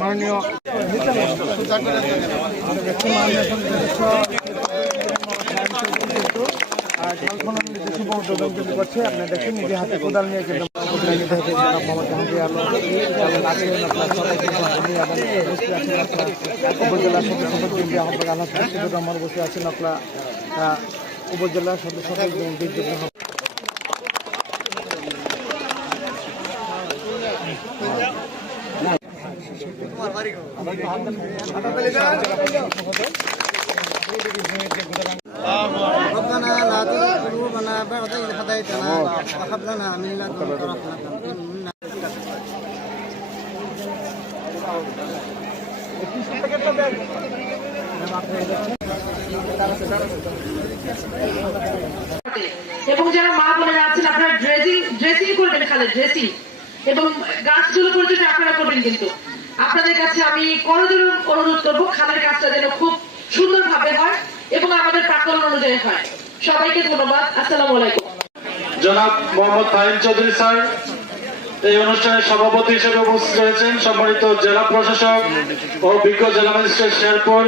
মাননীয় শুভ উদ্বোধন কিন্তু করছে। আপনার দেখেন নিজে হাতে কোদাল নিয়ে কিন্তু উপজেলা সদস্য আমার বসে আছে নকলা উপজেলা সদস্য ربنا لا تزغ قلوبنا بعد إذ هديتنا وهب لنا من لدنك رحمة إنك এবং যারা মা বোনেরা আছেন আপনারা ড্রেসিং করবেন, খালে ড্রেসিং এবং গাছগুলো পরিচর্যা আপনারা করবেন। কিন্তু আপনাদের কাছে আমি করজোড়ে অনুরোধ করবো খালের কাজটা যেন খুব সুন্দরভাবে হয় এবং আমাদের প্রাক্কলন অনুযায়ী হয়। সবাইকে ধন্যবাদ। আসসালামু আলাইকুম। জনাব মোহাম্মদ ফাহিম চৌধুরী স্যার এই অনুষ্ঠানের সভাপতি হিসেবে উপস্থিত রয়েছেন। সম্মানিত জেলা প্রশাসক ও বিজ্ঞ জেলা ম্যাজিস্ট্রেট শেরপুর